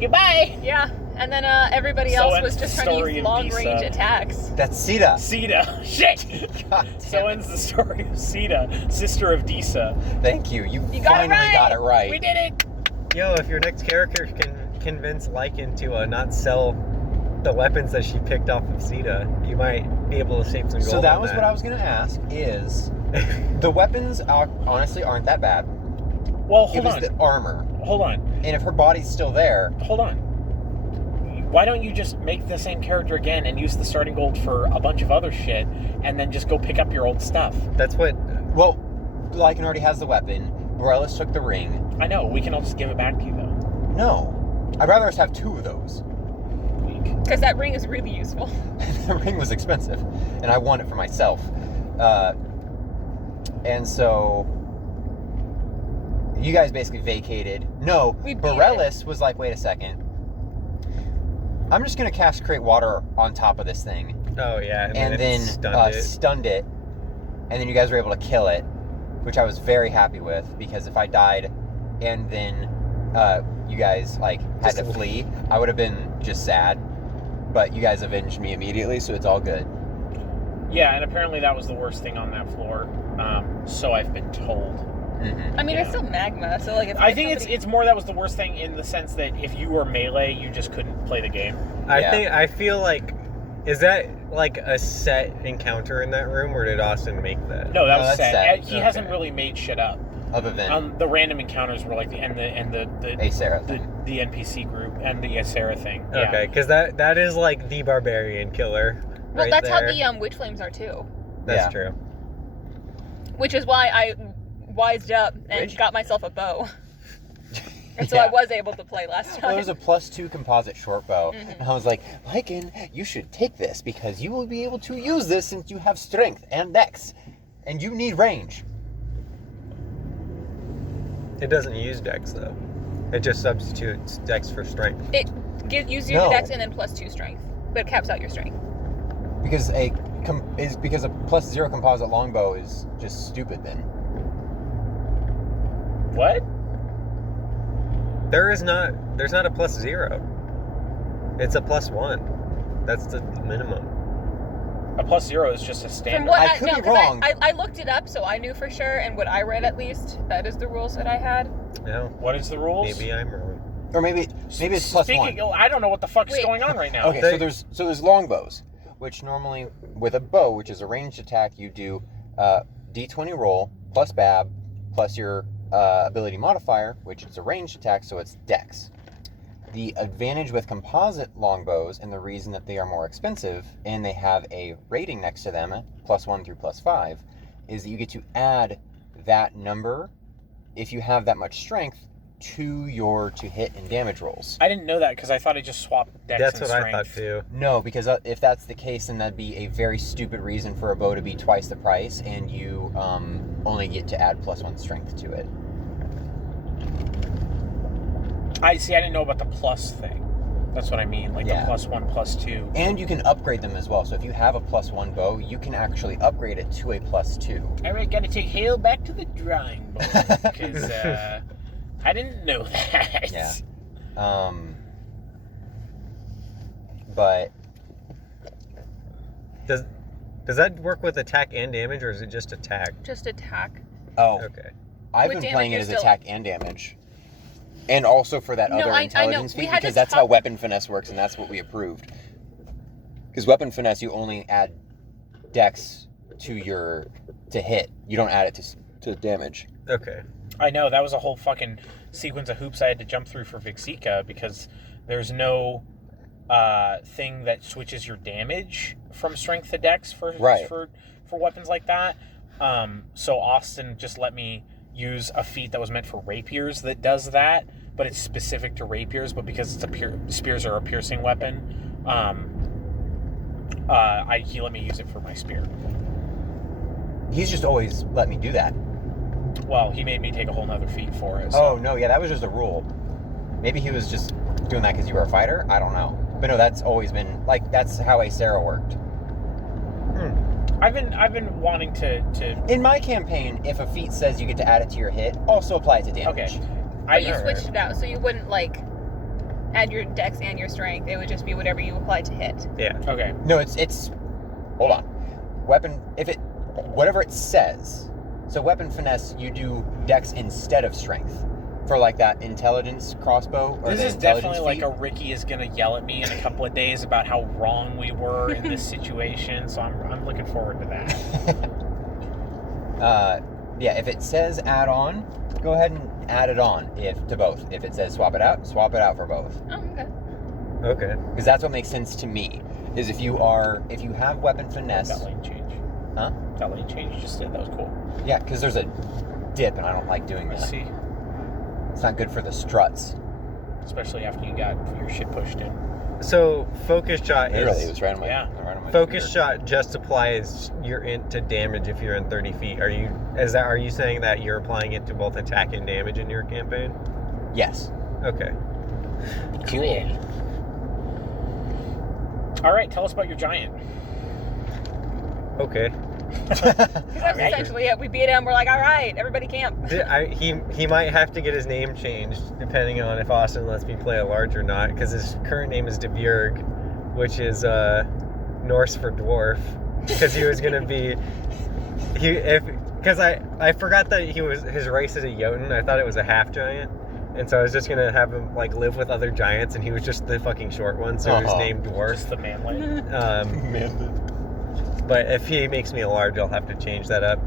goodbye. Yeah, and then everybody So else ends was the just trying to story use of long-range Disa. attacks. That's Sita. Sita, shit. God damn So it. ends the story of Sita, sister of Disa. Thank you. You You got it finally right. got it right. We did it. Yo, if your next character can convince Lycan to not sell the weapons that she picked off of Sita, you might be able to save some gold. So that on was what I was gonna ask. Is the weapons honestly aren't that bad? Well, It hold was on. the armor, Hold on. and if her body's still there, Hold on. Why don't you just make the same character again and use the starting gold for a bunch of other shit, and then just go pick up your old stuff? That's what. well, Lycan already has the weapon. Borellis took the ring. I know. We can all just give it back to you though. No, I'd rather us have two of those. Weak. Because that ring is really useful. The ring was expensive, and I want it for myself. And so you guys basically vacated. No, We beat Borellis was like, wait a second. I'm just gonna cast Create Water on top of this thing, Oh yeah, and then it. stunned it, and then you guys were able to kill it, which I was very happy with, because if I died and then you guys like had to flee, I would have been just sad. But you guys avenged me immediately, so it's all good. Yeah, and apparently that was the worst thing on that floor. So I've been told. Mm-hmm. I mean, Yeah. it's still magma, so like. If, I if think somebody- it's more that was the worst thing in the sense that if you were melee, you just couldn't play the game. I feel like, is that like a set encounter in that room, or did Austin make that? No, that No, was that's set. set. He hasn't really made shit up. Other than The random encounters were like the Sarah. the NPC group and the Sarah thing. Yeah. Okay, because that is like the barbarian killer. Well, right that's there. how the witch flames are too. That's Yeah. true. Which is why I wised up and Witch? got myself a bow. And so I Yeah. was able to play last time. Well, there was a +2 composite short bow, Mhm. and I was like, Lycan, you should take this because you will be able to use this since you have strength and dex, and you need range. It doesn't use dex though. It just substitutes dex for strength. It gives you No. the dex and then +2 strength, but it caps out your strength. Because a +0 composite longbow is just stupid then. What? There's not a +0. It's a +1. That's the minimum. A +0 is just a From standard. what I could be 'cause wrong. I looked it up, so I knew for sure, and what I read at least, that is the rules that I had. No, What is the rules? maybe I'm wrong. Or maybe it's +1. I don't know what the fuck is Wait. going on right now. Okay, They- so there's longbows, which normally with a bow, which is a ranged attack, you do D20 roll plus BAB plus your ability modifier, which is a ranged attack, so it's Dex. The advantage with composite longbows, and the reason that they are more expensive, and they have a rating next to them, +1 through +5, is that you get to add that number if you have that much strength to your to hit and damage rolls. I didn't know that because I thought it just swapped dex That's and what strength. I thought too. No, because if that's the case, then that'd be a very stupid reason for a bow to be twice the price, and you only get to add +1 strength to it. I didn't know about the plus thing. That's what I mean, like Yeah. the +1, +2. And you can upgrade them as well. So if you have a +1 bow, you can actually upgrade it to a +2. All right, gotta take Hale back to the drawing board because I didn't know that. Yeah. But Does that work with attack and damage, or is it just attack? Just attack. Okay. I've With been playing it damage, as you're still- attack and damage. And also for that No, other I know. intelligence We feat, had because this that's how talk- weapon finesse works, and that's what we approved. Because weapon finesse, you only add dex to hit. You don't add it to damage. Okay. I know, that was a whole fucking sequence of hoops I had to jump through for Vixika because there's no thing that switches your damage from strength to dex for Right. for weapons like that. So Austin just let me use a feat that was meant for rapiers that does that, but it's specific to rapiers. But because it's spears are a piercing weapon, he let me use it for my spear. He's just always let me do that. Well, he made me take a whole nother feat for it. So. Oh, no, yeah, that was just a rule.Maybe he was just doing that because you were a fighter? I don't know. But no, that's always been, like, that's how Sarah worked. I've been wanting to... In my campaign, if a feat says you get to add it to your hit, also apply it to damage. Okay. But you switched it out, so you wouldn't, like, add your dex and your strength. It would just be whatever you applied to hit. Yeah. Okay. No, it's hold on. Weapon, whatever it says. So weapon finesse, you do dex instead of strength. For like that intelligence crossbow or This the is intelligence definitely like feat. a Ricky is gonna yell at me in a couple of days about how wrong we were in this situation, so I'm looking forward to that. Yeah, if it says add on, go ahead and add it on to both. If it says swap it out for both. Oh, okay. Okay. Because that's what makes sense to me. Is if you have weapon finesse. That lane change. Huh? That lane change you just did. That was cool. Yeah, because there's a dip and I don't like doing Let's that. see. It's not good for the struts. Especially after you got your shit pushed in. So focus shot Literally, it is was right on my, Yeah. right on my focus finger. shot just applies your int to damage if you're in 30 feet. Are you saying that you're applying it to both attack and damage in your campaign? Yes. Okay. Cool. All right, tell us about your giant. Okay. Because that's essentially it. We beat him. We're like, all right, everybody camp. He might have to get his name changed depending on if Austin lets me play a large or not, because his current name is Debjörg, which is Norse for dwarf, because he was gonna be because I forgot that his race is a Jotun. I thought it was a half giant, and so I was just gonna have him like live with other giants, and he was just the fucking short one, so he was named dwarf. Just the manly. But if he makes me a large, I'll have to change that up.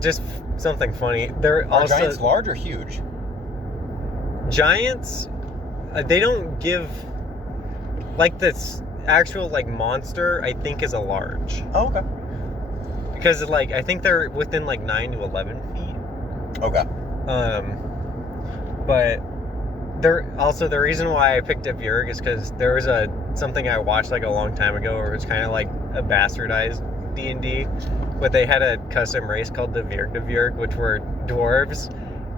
Just something funny. They're Are also giants large or huge? giants. They don't give like this actual like monster. I think is a large Oh, okay. because like I think they're within like 9 to 11 feet. Okay. But the reason why I picked up Jurg is because there was something I watched like a long time ago where it was kind of like a bastardized D&D, but they had a custom race called the Debjörg, which were dwarves.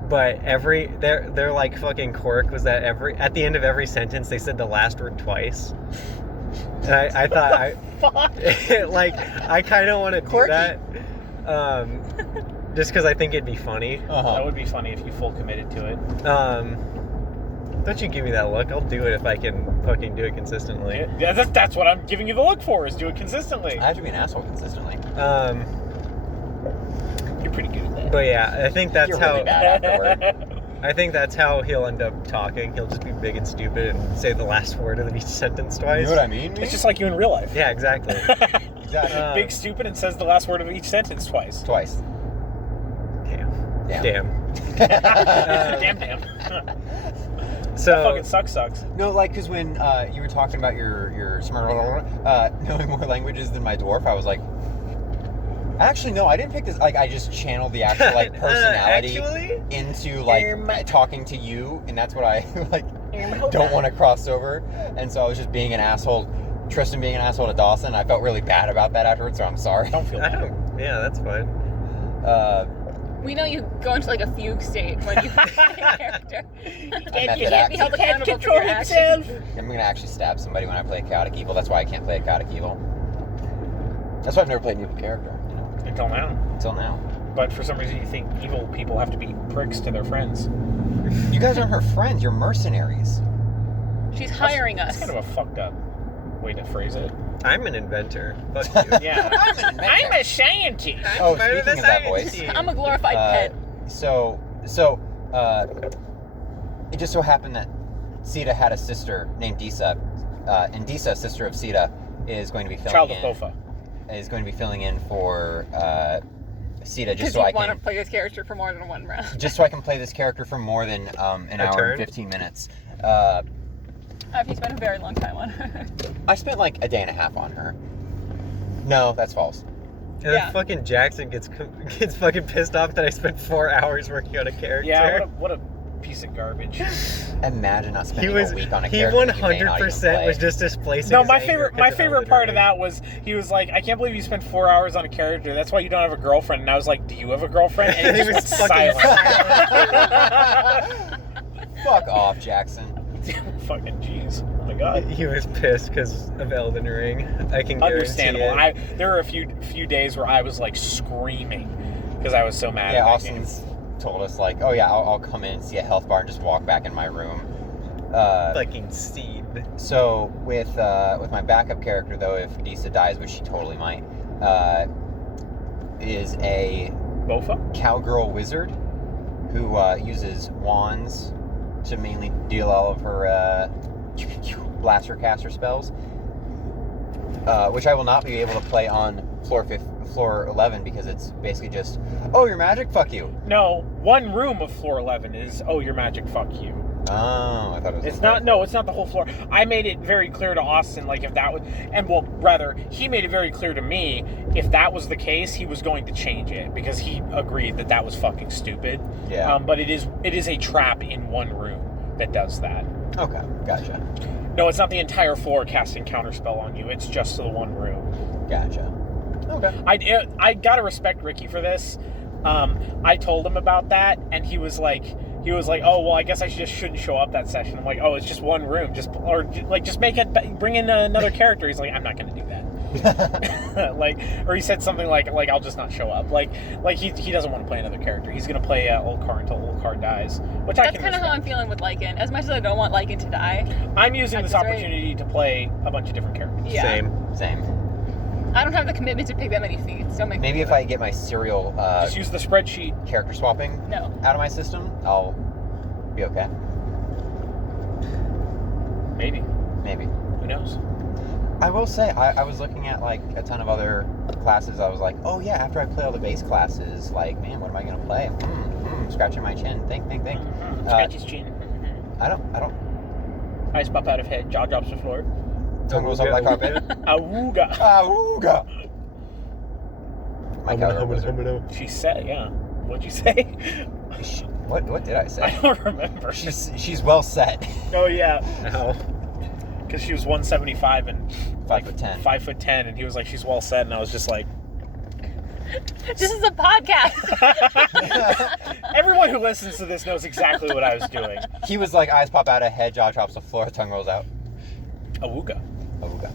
But their like fucking quirk was that at the end of every sentence they said the last word twice. And I thought Fuck. like I kind of want to do Quirky. that, just because I think it'd be funny. That would be funny if you full committed to it. Don't you give me that look. I'll do it if I can fucking do it consistently. Yeah, that's what I'm giving you the look for, is do it consistently. I have to be an asshole consistently. You're pretty good at that. But yeah, I think that's You're how really bad afterward. I think that's how he'll end up talking. He'll just be big and stupid and say the last word of each sentence twice. You know what I mean? It's just like you in real life. Yeah, exactly. Exactly. Big stupid and says the last word of each sentence twice. Twice. Damn. Damn. Damn. So Fucking sucks. No, like, because when you were talking about your smart knowing more languages than my dwarf, I was like, actually, no, I didn't pick this. Like, I just channeled the actual like personality actually, into like talking to you, and that's what I like don't want to cross over. And so I was just being an asshole. Tristan being an asshole to Dawson. I felt really bad about that afterwards, so I'm sorry. Don't feel I bad. don't. Yeah, that's fine. We know you go into like a fugue state when you play a character. You method can't be held accountable for your actions. I'm gonna actually stab somebody when I play Chaotic Evil. That's why I can't play Chaotic Evil. That's why I've never played an evil character, you know, Until now. until now. But for some reason you think evil people have to be pricks to their friends. You guys aren't her friends. You're mercenaries. She's hiring That's us. kind of a fucked up way to phrase it. I'm an inventor. Fuck you. Yeah. I'm a scientist. Oh, part of speaking the of that science voice. team. I'm a glorified pet. So, it just so happened that Sita had a sister named Disa, and Disa, sister of Sita, is going to be filling Child in. of Bofa. Is going to be filling in for Sita, just Because so you I want to can play this character for more than one round. just so I can play this character for more than an hour turn? and 15 minutes. If you spent a very long time on her. I spent like a day and a half on her. No, that's false. And Yeah. then fucking Jackson gets fucking pissed off that I spent 4 hours working on a character. Yeah, what a piece of garbage. Imagine not He spending was a week on a he character that you may not even 100% play. was just displacing. No, his my anger favorite my 'cause of favorite Elden part of Ring. that was he was like, I can't believe you spent 4 hours on a character. That's why you don't have a girlfriend. And I was like, do you have a girlfriend? And he He just was went fucking silent. Fuck off, Jackson. Fucking jeez. Oh my god. He was pissed because of Elden Ring. I can guarantee Understandable. it. There were a few days where I was like screaming because I was so mad. Yeah, at that Austin's told us like, oh yeah, I'll come in and see a health bar and just walk back in my room. Fucking Steve. So with my backup character though, if Disa dies, which she totally might, is a game. Bofa? cowgirl wizard who uses wands to mainly deal all of her blaster caster spells, which I will not be able to play on floor 11 because it's basically just, oh, you're magic, fuck you. No, one room of floor 11 is, oh, your magic, fuck you. Oh, I thought it was. It's not, no, it's not the whole floor. I made it very clear to Austin, like, if that was, and well, rather, he made it very clear to me, if that was the case, he was going to change it, because he agreed that that was fucking stupid. Yeah. But it is a trap in one room that does that. Okay, gotcha. No, it's not the entire floor casting counterspell on you, it's just the one room. Gotcha. Okay. I gotta respect Ricky for this. I told him about that, and he was like, oh well, I guess I shouldn't show up that session. I'm like, oh, it's just one room, just make it, bring in another character. He's like, I'm not gonna do that. Or he said something like I'll just not show up. Like he doesn't want to play another character. He's gonna play Ulcar until Ulcar dies, which I That's can kind of how I'm respect. feeling with Lycan. As much as I don't want Lycan to die, I'm using this That's right. opportunity to play a bunch of different characters. Yeah. Same. I don't have the commitment to pick that many feats. Don't make Maybe me if do I it. get my serial Just use the spreadsheet. character swapping No. out of my system, I'll be okay. Maybe. Maybe. Who knows? I will say, I was looking at like a ton of other classes. I was like, oh yeah, after I play all the base classes, like, man, what am I gonna play? Scratching my chin. Think. Scratch his chin. I don't. Eyes pop out of head. Jaw drops to floor. Tongue goes up like carpet. Awooga. Awooga. My cowgirl wizard. She said, yeah. What'd you say? What did I say? I don't remember. She's well set. Oh yeah, Ow. because she was 175 and 5'10". 5'10", and he was like, she's well set, and I was just like, This is a podcast. everyone who listens to this knows exactly what I was doing. He was like, eyes pop out of head, jaw drops to the floor, tongue rolls out. Awooga. Awooga.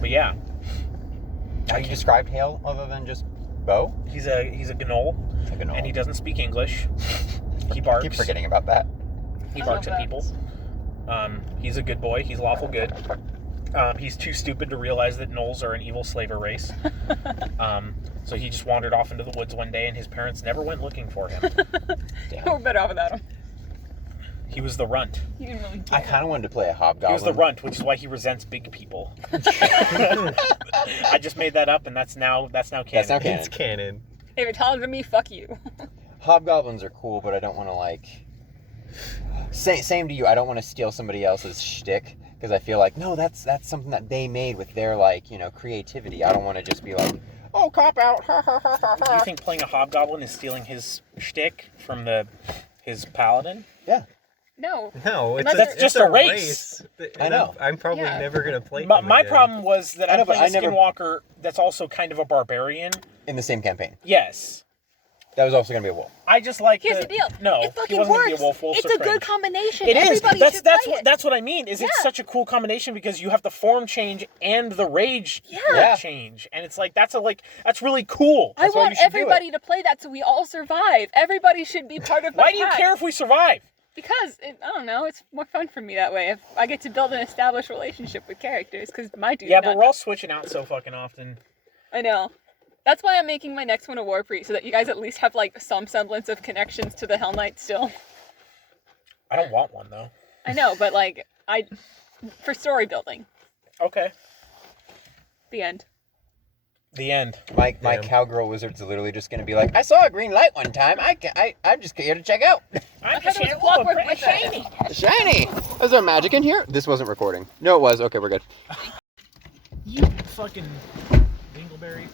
But yeah, How you described Hale other than just Bo? he's a gnoll, Like a and he doesn't speak English. He barks. Keep forgetting about that. He I barks love at people. He's a good boy. He's lawful good. He's too stupid to realize that gnolls are an evil slaver race. So he just wandered off into the woods one day, and his parents never went looking for him. We're better off without him. He was the runt. He didn't really do I it. kind of wanted to play a hobgoblin. He was the runt, which is why he resents big people. I just made that up, and that's now canon. That's now canon. It's canon. If you're taller than me, fuck you. Hobgoblins are cool, but I don't want to like. Same to you. I don't want to steal somebody else's shtick because I feel like no, that's something that they made with their creativity. I don't want to just be like, oh, cop out. Do you think playing a hobgoblin is stealing his shtick from his paladin? Yeah. No. No, it's That's just a race. I know. I'm probably Yeah. never gonna play. My, him my again. problem was that I know, I'm but playing a I never- skinwalker that's also kind of a barbarian. In the same campaign, Yes. that was also gonna be a wolf. I just like Here's the deal. No, It he fucking wasn't works. gonna be a wolf. Wolves It's are a good cringe. combination. It is. Everybody That's should that's play it. that's what I mean. Is it's Yeah. such a cool combination because you have the form change and the rage Yeah. change, and it's like that's really cool. I That's why want you should do it. everybody to play that so we all survive. Everybody should be part of my Why do you pack. care if we survive? Because, I don't know, it's more fun for me that way. If I get to build an established relationship with characters, because my dude's Yeah, not. but we're all switching out so fucking often. I know. That's why I'm making my next one a War Priest, so that you guys at least have, like, some semblance of connections to the Hell Knight still. I don't want one though. I know, but, like, for story building. Okay. The end. The end. My Damn. cowgirl wizard's literally just gonna be like, I saw a green light one time. I'm just here to check out. I thought it was clockwork with shiny. Shiny. Is there magic in here? This wasn't recording. No, it was. Okay, we're good. You fucking dingleberry.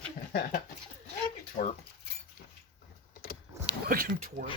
Twerp. Fucking twerp.